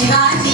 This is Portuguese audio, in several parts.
You got it.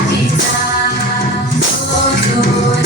Capitão, todo